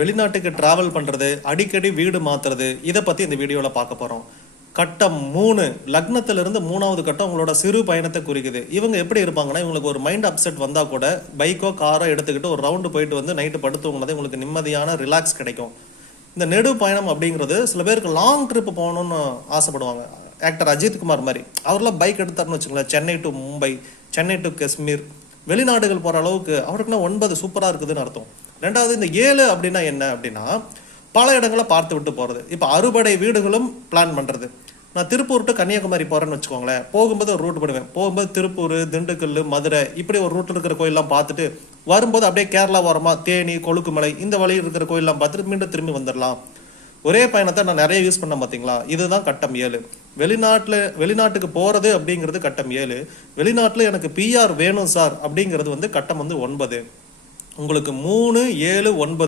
வெளிநாட்டுக்கு டிராவல் பண்றது, அடிக்கடி வீடு மாத்துறது, இதை பத்தி இந்த வீடியோல பார்க்க போறோம். கட்டம் 3 லக்னத்திலிருந்து 3வது கட்டம் உங்களோட சிறு பயணத்தை குறிக்குது. இவங்க எப்படி இருப்பாங்கன்னா, இவங்களுக்கு ஒரு மைண்ட் அப்செட் வந்தா கூட பைக்கோ காரோ எடுத்துக்கிட்டு ஒரு ரவுண்டு போயிட்டு வந்து நைட்டு படுத்து தூங்குனது உங்களுக்கு நிம்மதியான ரிலாக்ஸ் கிடைக்கும். இந்த நெடு பயணம் அப்படிங்கிறது சில பேருக்கு லாங் ட்ரிப் போகணும்னு ஆசைப்படுவாங்க. ஆக்டர் அஜித் குமார் மாதிரி அவரெல்லாம் பைக் எடுத்தாருன்னு வச்சுக்கோங்களேன், சென்னை டு மும்பை, சென்னை டு காஷ்மீர், வெளிநாடுகள் போற அளவுக்கு அவருக்குன்னா 9 சூப்பரா இருக்குதுன்னு அர்த்தம். ரெண்டாவது இந்த 7 அப்படின்னா என்ன அப்படின்னா, பல இடங்களை பார்த்து விட்டு போறது. இப்போ அறுபடை வீடுகளும் பிளான் பண்றது. நான் திருப்பூர் டு கன்னியாகுமரி போறேன்னு வச்சுக்கோங்களேன், போகும்போது ஒரு ரூட் பண்ணுவேன். போகும்போது திருப்பூர், திண்டுக்கல், மதுரை, இப்படி ஒரு ரூட்ல இருக்கிற கோயிலெல்லாம் பார்த்துட்டு வரும்போது அப்படியே கேரளா ஓரமா தேனி, கொழுக்குமலை, இந்த வழியில் இருக்கிற கோயிலெல்லாம் பார்த்துட்டு மீண்டும் திரும்பி வந்துடலாம். ஒரே பயணத்தை நான் நிறைய யூஸ் பண்ண பார்த்தீங்களா? இதுதான் கட்டம் 7. வெளிநாட்டுக்கு போறது அப்படிங்கிறது கட்டம் 7. வெளிநாட்டுல எனக்கு PR வேணும் சார் அப்படிங்கிறது கட்டம் 9. உங்களுக்கு 3, 7, 9